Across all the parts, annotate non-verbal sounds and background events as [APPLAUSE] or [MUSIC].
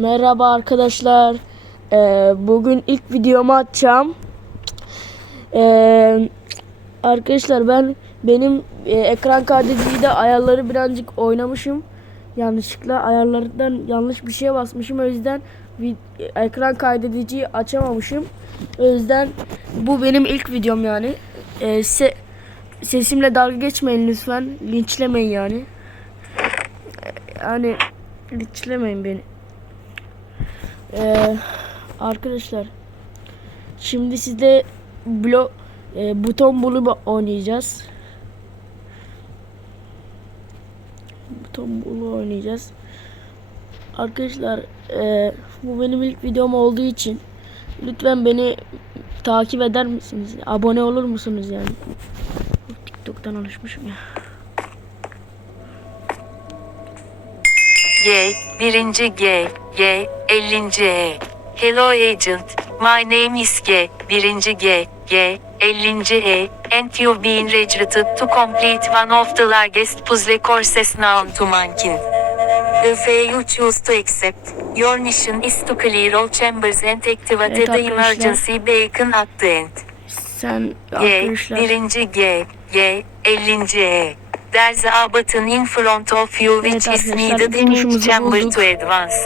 Merhaba arkadaşlar. Ee, bugün ilk videomu atacağım. Ee, arkadaşlar ben benim e, ekran kaydediciyi de ayarları birazcık oynamışım. Yanlışlıkla ayarlardan yanlış bir şeye basmışım. O yüzden ekran kaydediciyi açamamışım. O yüzden bu benim ilk videom yani. Ee, se- sesimle dalga geçmeyin lütfen. Linçlemeyin yani. Yani linçlemeyin beni. Ee, arkadaşlar şimdi sizde blok e, buton bulu oynayacağız. Buton bulu oynayacağız. Arkadaşlar e, bu benim ilk videom olduğu için lütfen beni takip eder misiniz? Abone olur musunuz yani? TikTok'tan alışmışım ya. G, birinci G, G, 50. E. Hello agent, my name is G, birinci G, G, 50. E, and you've been recruited to complete one of the largest puzzle courses known to mankind. If you choose to accept, your mission is to clear all chambers and activate Evet the emergency beacon at the end. Sen G, arkadaşlar birinci G, G, 50. E. There's a button in front of you which Evet is needed in each chamber bulduk. to advance.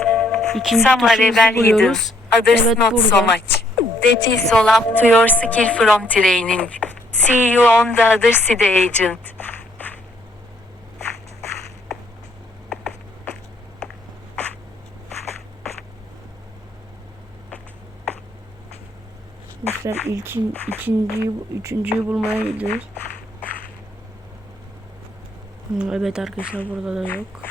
ikinci Some are well hidden, others Evet, not so burada. much. That is all up to your skill from training. See you on the other side agent. Arkadaşlar ilkin, ikinciyi, üçüncüyü bulmaya gidiyoruz. Evet arkadaşlar burada da yok.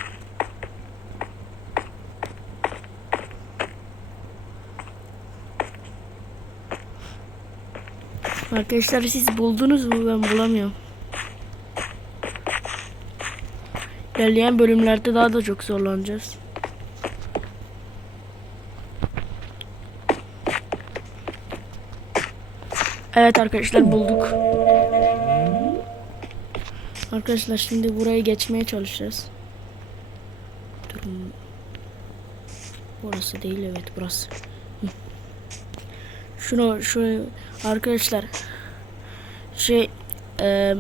Arkadaşlar siz buldunuz mu? Ben bulamıyorum. İlerleyen bölümlerde daha da çok zorlanacağız. Evet arkadaşlar bulduk. Arkadaşlar şimdi burayı geçmeye çalışacağız. Durun. Burası değil evet burası. Şunu şu arkadaşlar şey eee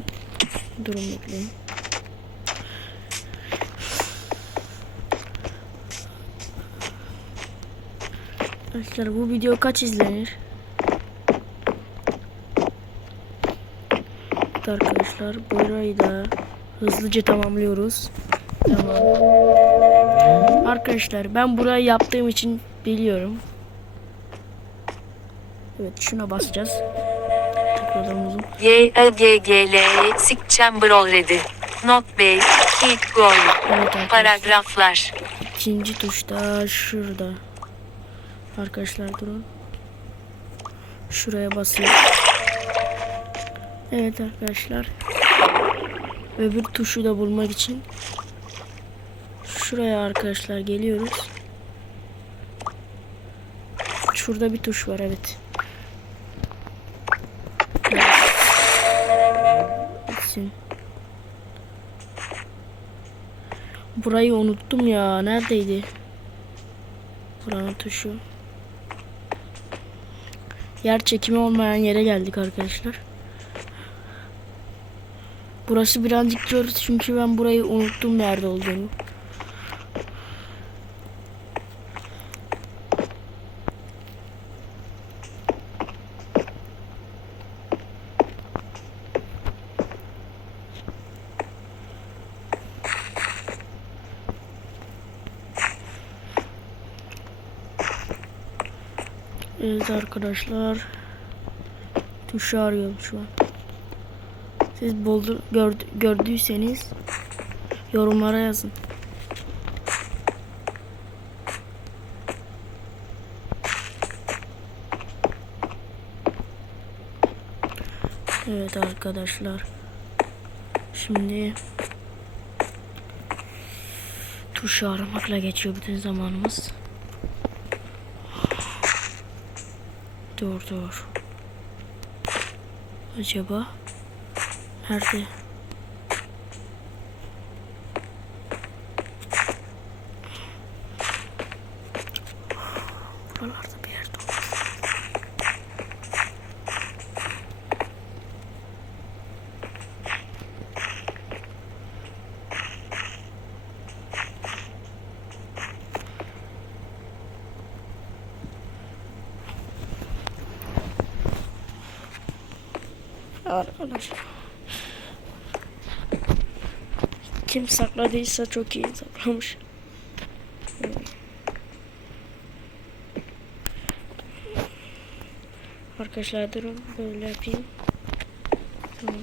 durun bekleyin. Arkadaşlar bu video kaç izlenir? Evet arkadaşlar burayı da hızlıca tamamlıyoruz. Tamam. Arkadaşlar ben burayı yaptığım için biliyorum. Evet şuna basacağız. Tekrardan uzun. Y, A, G, G, L, E, Six chamber already. Not B, keep going. Evet. Paragraflar. İkinci tuşta şurada. Arkadaşlar durun. Şuraya basıyorum. Evet arkadaşlar. Öbür tuşu da bulmak için şuraya arkadaşlar geliyoruz. Şurada bir tuş var evet. Bitsin. Burayı unuttum ya. Neredeydi? Buranın tuşu. Yer çekimi olmayan yere geldik arkadaşlar. Burası birazcık zor çünkü ben burayı unuttum nerede olduğunu. Evet arkadaşlar. Tuşu arıyorum şu an. Siz buldu, gördü, gördüyseniz yorumlara yazın. Evet arkadaşlar. Şimdi tuşu aramakla geçiyor bütün zamanımız. Dur dur. Acaba nerede? Buralarda bir yerde olur. Arkadaşlar. Kim sakladıysa çok iyi saklamış. Arkadaşlar durun böyle yapayım. Tamam.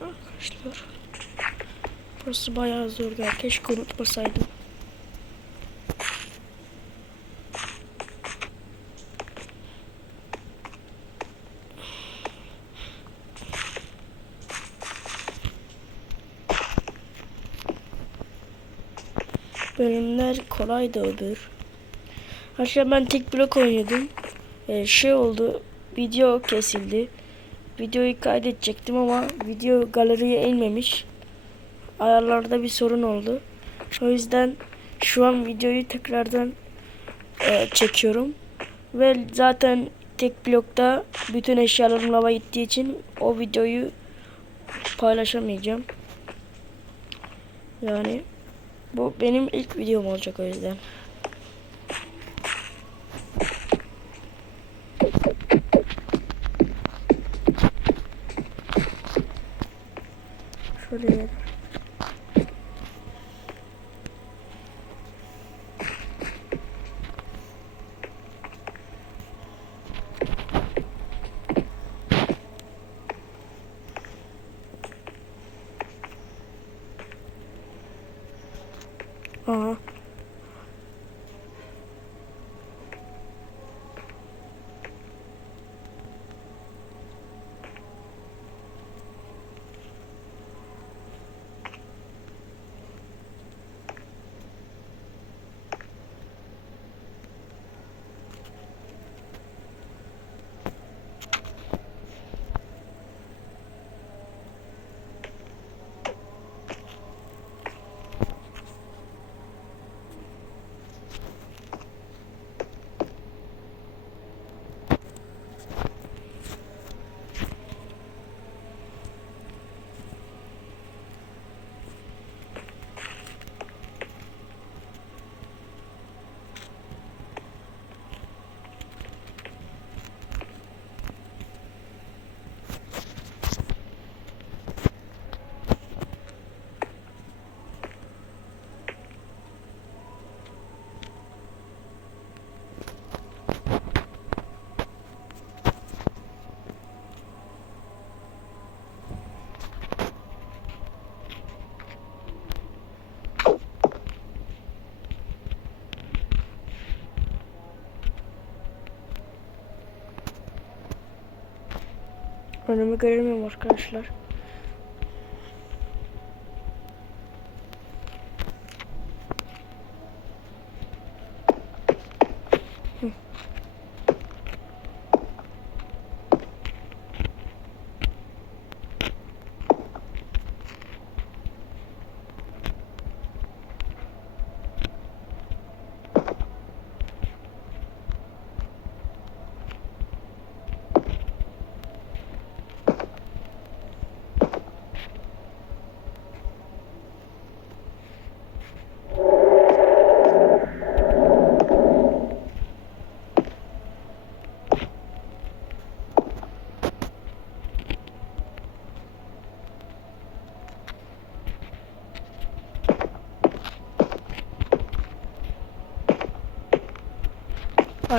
Evet. Arkadaşlar. Burası bayağı zor ya. Keşke unutmasaydım. Bölümler kolaydı öbür. Arkadaşlar ben tek blok oynuyordum. Ee, şey oldu. Video kesildi. Videoyu kaydedecektim ama video galeriye inmemiş. Ayarlarda bir sorun oldu. O yüzden şu an videoyu tekrardan e, çekiyorum. Ve zaten tek blokta bütün eşyalarım lava gittiği için o videoyu paylaşamayacağım. Yani bu benim ilk videom olacak o yüzden. 做这些 Önümü göremiyorum arkadaşlar.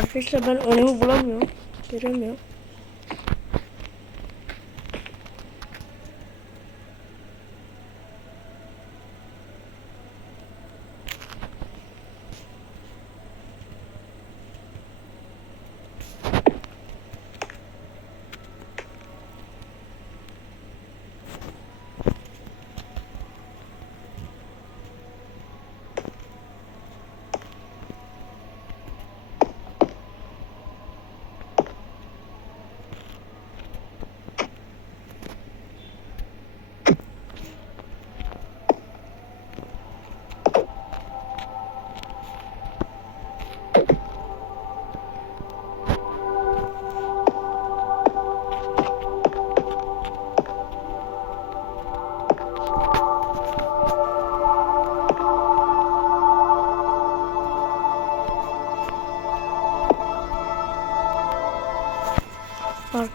Arkadaşlar ben önümü bulamıyorum. Göremiyorum.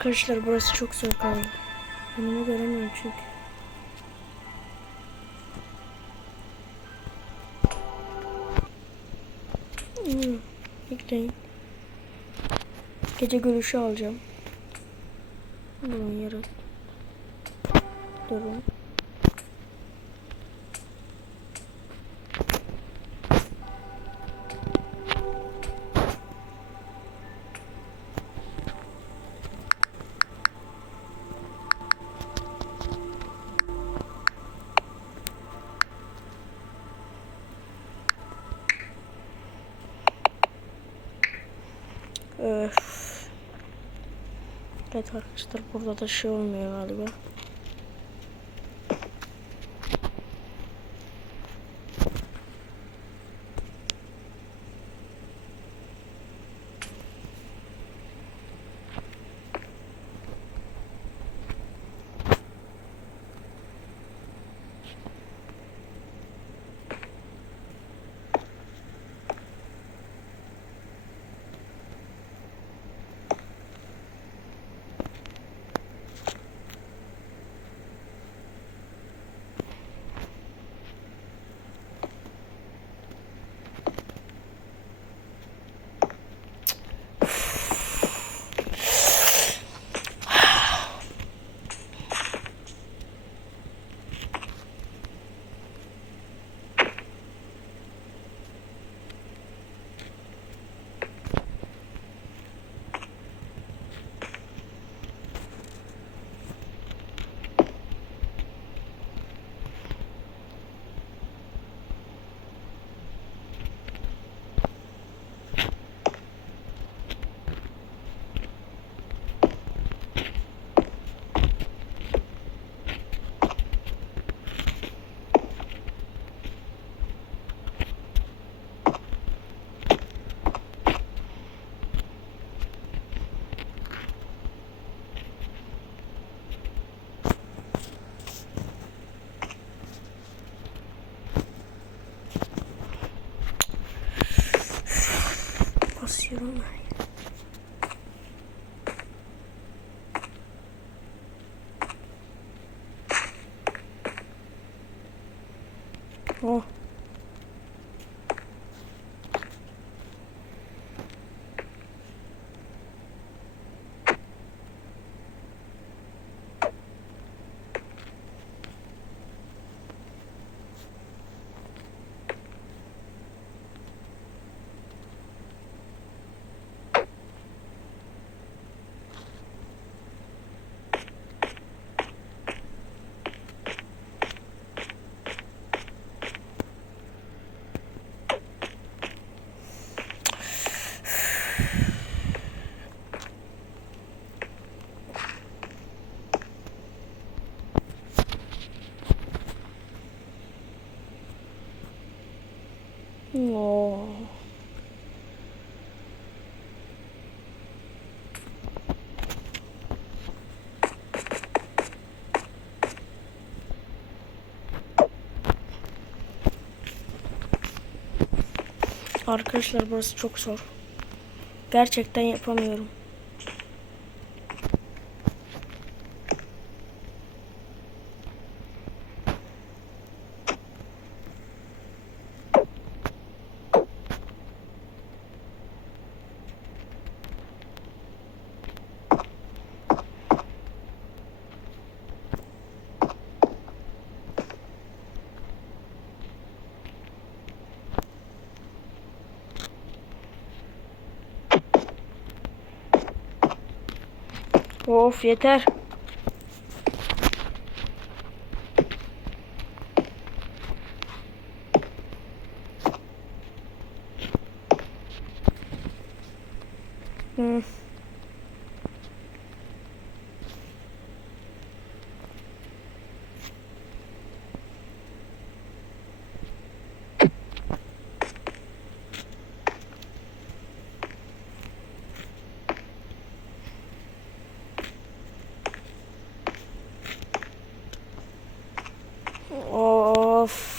Arkadaşlar burası çok zor kaldı. Önümü göremiyorum çünkü. Hmm, bekleyin. Gece görüşü alacağım. Durun yarın. Durun. Evet arkadaşlar burada da şey galiba. Oh. oh. Arkadaşlar burası çok zor. Gerçekten yapamıyorum. Of yeter. Hı. Of.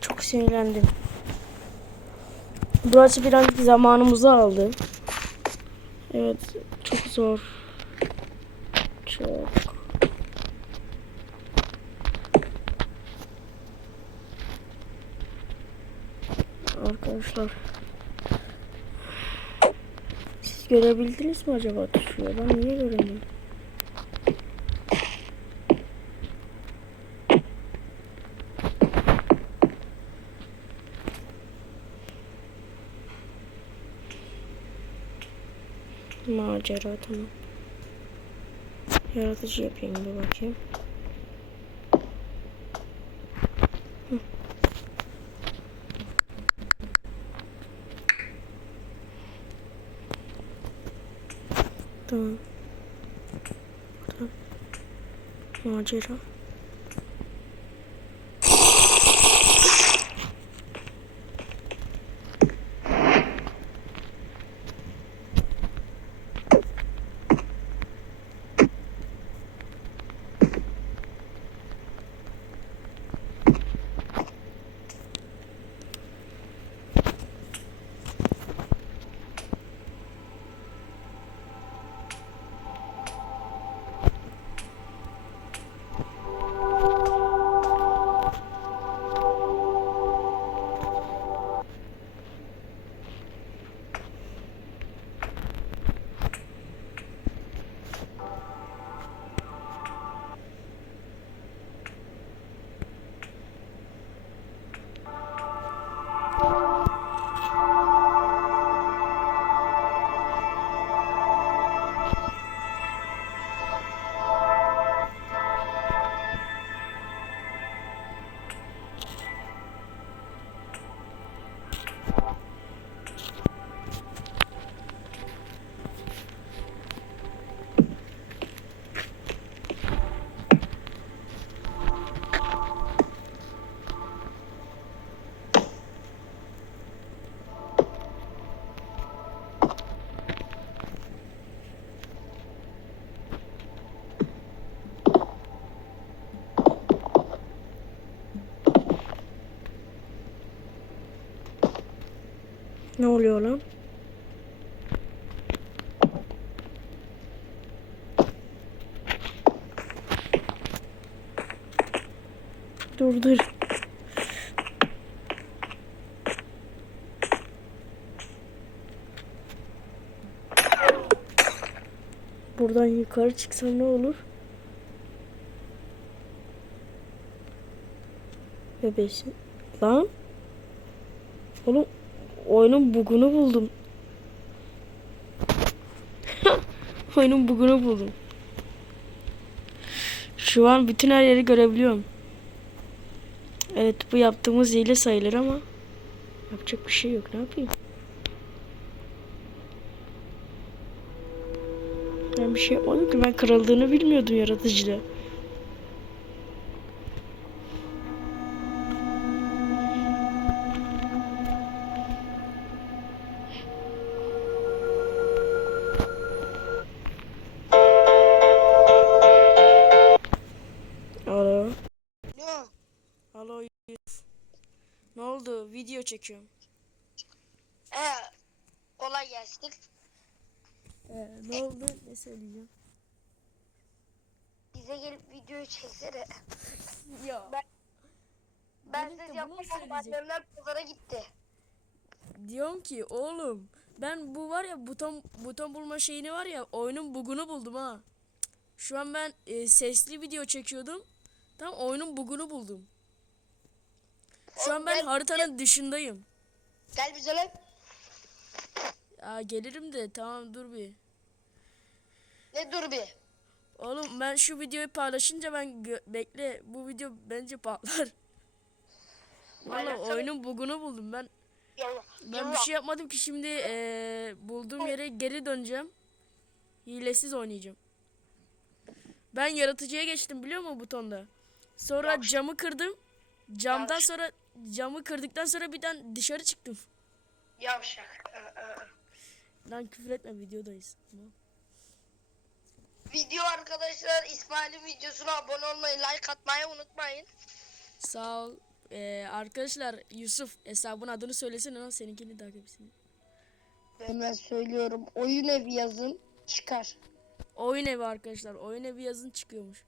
Çok sinirlendim. Burası birazcık zamanımızı aldı. Evet, çok zor. Çok. Arkadaşlar. Siz görebildiniz mi acaba tuşuyor? Ben niye göremedim? Macera tamam. Yaratıcı yapayım bir bakayım. Hı. Tamam. Tamam. Macera. Ne oluyor lan? Dur dur. Buradan yukarı çıksam ne olur? Bebeğsin. Lan. Oğlum oyunun bugunu buldum. [LAUGHS] oyunun bugunu buldum. Şu an bütün her yeri görebiliyorum. Evet bu yaptığımız hile sayılır ama yapacak bir şey yok ne yapayım. Ben bir şey yapmadım ki ben kırıldığını bilmiyordum yaratıcıda. Oldu? Video çekiyorum. Ee, kolay gelsin. Ee, ne oldu? Ne söyleyeceğim? Bize gelip video çeksene. [LAUGHS] Ya. Ben Benim de annemler pazara gitti. Diyorum ki oğlum ben bu var ya buton buton bulma şeyini var ya oyunun bugunu buldum ha. Şu an ben e, sesli video çekiyordum. Tam oyunun bugunu buldum. Şu an ben haritanın dışındayım. Gel bize lan. Ya gelirim de tamam dur bir. Ne dur bir. Oğlum ben şu videoyu paylaşınca ben bekle bu video bence patlar. Valla oyunun bugunu buldum ben. Yallah. Ben bir şey yapmadım ki şimdi eee, bulduğum yere geri döneceğim. Hilesiz oynayacağım. Ben yaratıcıya geçtim biliyor musun butonda? Sonra Yavaş. camı kırdım. Camdan Yavaş. sonra camı kırdıktan sonra birden dışarı çıktım. Yavşak. Ee, e. Lan küfür etme videodayız. Video arkadaşlar İsmail'in videosuna abone olmayı, like atmayı unutmayın. Sağ ol. Eee, arkadaşlar Yusuf hesabın adını söylesene ama seninkini takip etsin. Hemen söylüyorum. Oyun evi yazın çıkar. Oyun evi arkadaşlar. Oyun evi yazın çıkıyormuş.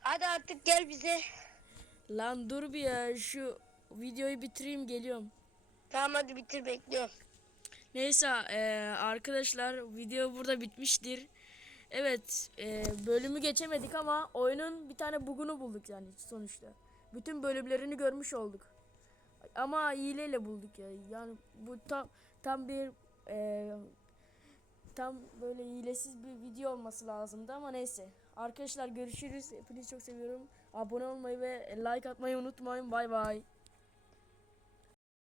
Hadi artık gel bize. Lan dur bir ya şu videoyu bitireyim geliyorum. Tamam hadi bitir bekliyorum. Neyse eee, arkadaşlar video burada bitmiştir. Evet eee, bölümü geçemedik ama oyunun bir tane bugunu bulduk yani sonuçta. Bütün bölümlerini görmüş olduk. Ama hileyle bulduk ya. Yani bu tam tam bir eee, tam böyle hilesiz bir video olması lazımdı ama neyse. Arkadaşlar görüşürüz. Hepinizi çok seviyorum. Abone olmayı ve like atmayı unutmayın. Bay bay.